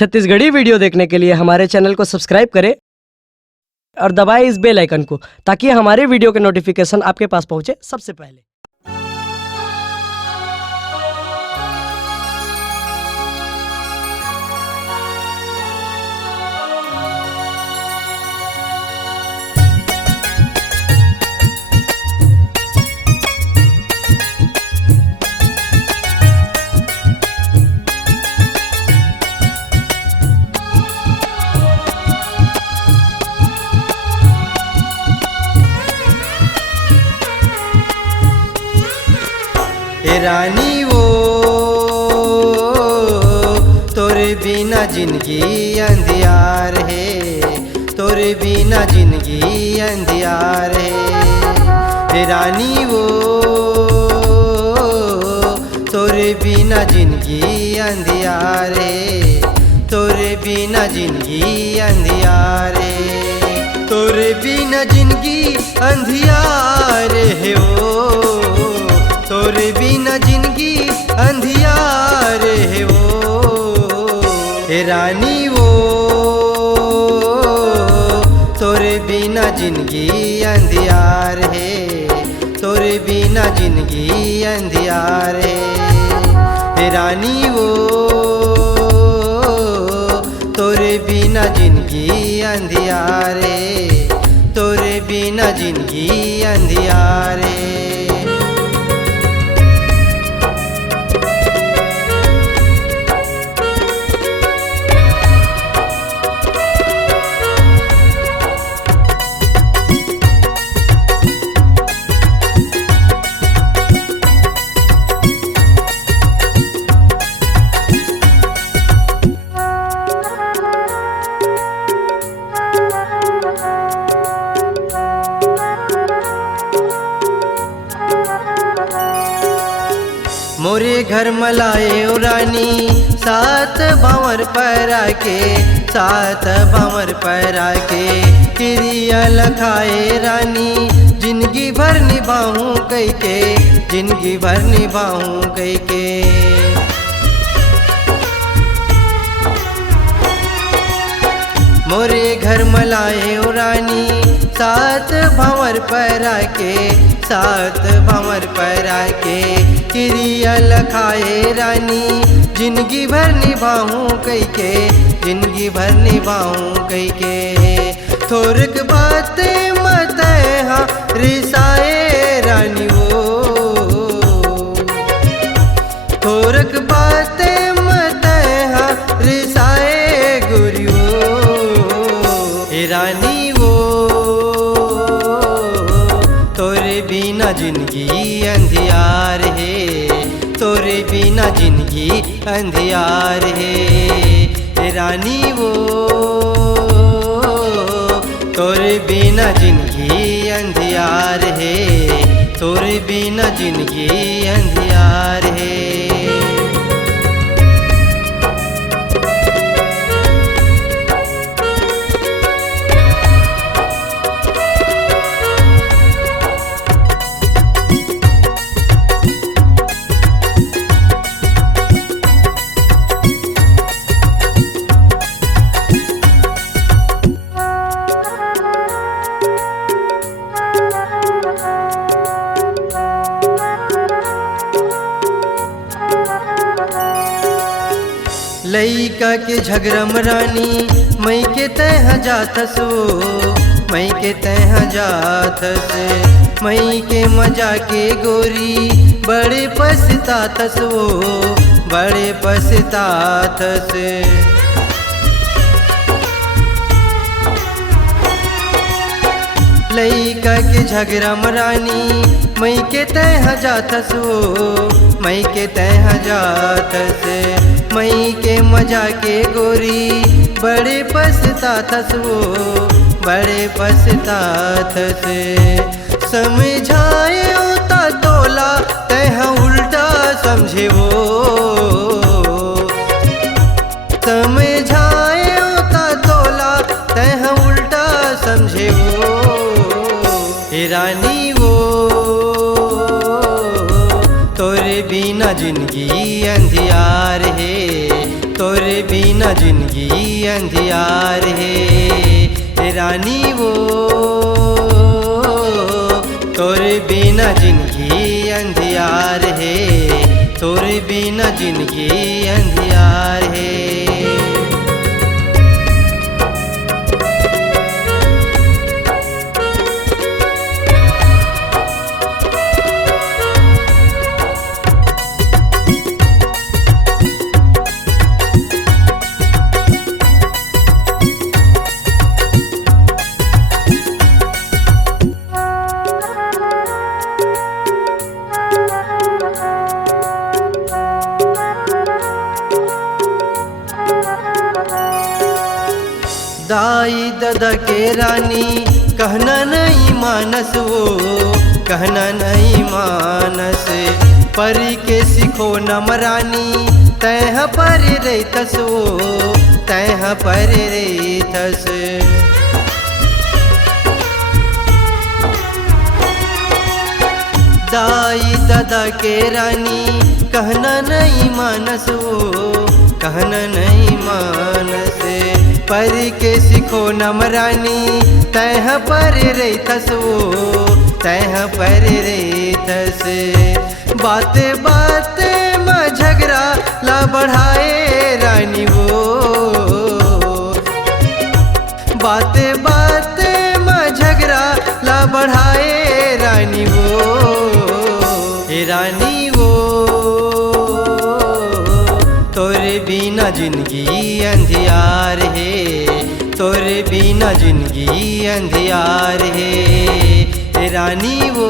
छत्तीसगढ़ी वीडियो देखने के लिए हमारे चैनल को सब्सक्राइब करें और दबाएं इस बेल आइकन को ताकि हमारे वीडियो के नोटिफिकेशन आपके पास पहुंचे सबसे पहले। रानी वो तोरे बिना जिंदगी अंधियार है, तोरे बिना जिंदगी अंधियार है। रानी वो तोरे बिना जिंदगी अंधियार है, तोरे बिना जिंदगी अंधियार है, तोरे बिना जिंदगी अंधियार है। वो तोरे बिना जिंदगी अंधियार है। वो रानी वो तोरे बिना जिंदगी अंधियार है, तोरे बिना जिंदगी अंधियार है। रानी वो तोरे बिना जिंदगी अंधियार है, तोरे बिना जिंदगी अंधियार है। मोरे घर मलाए रानी सात भंवर पर आके, सात भंवर पर आके क्रिया लखाए रानी, जिंदगी भर निभाऊं कई के, जिंदगी भर निभाऊं कई के। मोरे घर मलाए रानी सात भंवर पर आके, सात भंवर पर आके क्रिया लखाए रानी, जिंदगी भर निभाऊं कई के, जिंदगी भर निभाऊं कई के। थोरक बातें मत हाँ रिसाए रानी वो, थोरक बातें मत हाँ रिसाए गुरियो। रानी वो तोरे बिना जिंदगी अंधियार है, तोरे बिना जिंदगी अंधियार है। रानी वो तोरे बिना जिंदगी अंधियार है, तोरे बिना जिंदगी अंधियार है। लइका के झगरम रानी मई के तह जाथस वो, मई के तह जाथस, मई के मजा के गोरी बड़े पछताथस वो, बड़े पछताथस। लइका के झगरम रानी मई के तह जाथस वो, मई के तह जाथस, मई के मजा के गोरी बड़े पछताथस वो, बड़े पछताथस। समझाए ता तोला तह उल्टा समझे वो, समझाए ता तोला तह उल्टा समझे वो। रानी वो तोरे बिना जिंदगी अंधियार है, तोरे तोरे बिना जिंदगी अंधियार है रानी वो, तोरे बिना जिंदगी अंधियार है, तोरे बिना जिंदगी अंधियार है। दाई दादा के रानी कहना नहीं मानस वो, कहना नहीं मानस, परी के सिखो नमरानी तैह पर रहतस वो, तैह पर रहतस। दाई दादा के रानी कहना नहीं मानस वो, कहना नहीं मानस, परी के सिखो नमरानी तैह पर रहतस वो, तैह पर रहतस। बाते बाते में झगड़ा ला बढ़ाए रानी वो, बाते बाते में झगड़ा ला बढ़ाए रानी वो, रानी वो, तोरे बिना जिंदगी अंधियार है, तोरे बिना जिंदगी अंधियार है रानी वो,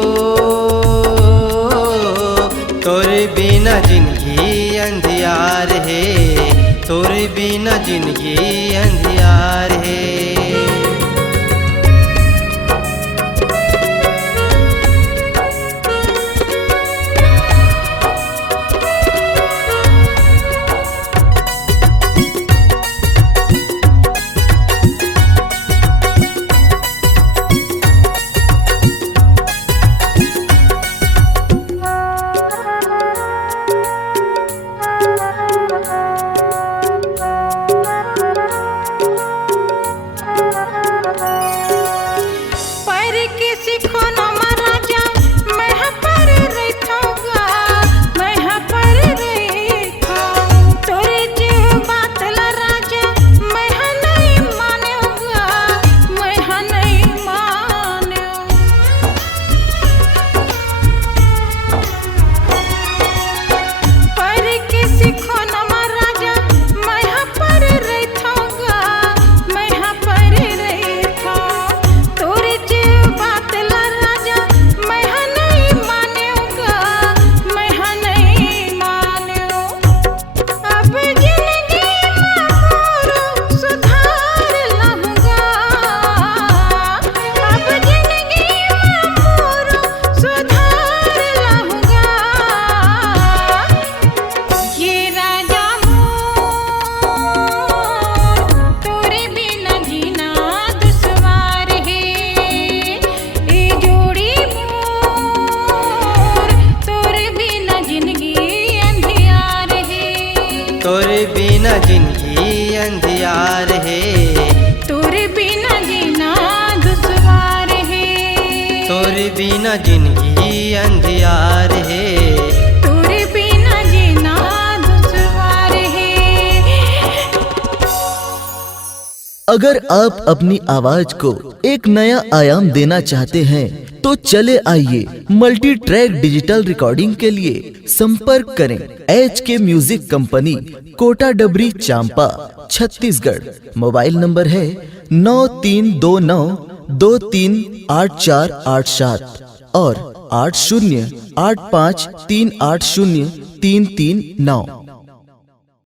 तोरे बिना जिंदगी अंधियार है, तोरे बिना जिंदगी अंधियार है। तोरे बिना जिंदगी अंधियार है, तोरे बिना जीना दुश्वार है, तोरे बिना जिंदगी अंधियार है, तोरे बिना जीना दुश्वार है। अगर आप अपनी आवाज को एक नया आयाम देना चाहते हैं तो चले आइए मल्टी ट्रैक डिजिटल रिकॉर्डिंग के लिए संपर्क करें HK म्यूजिक कंपनी, कोटा डबरी, चांपा, छत्तीसगढ़। मोबाइल नंबर है 9329238487 और 8085380339।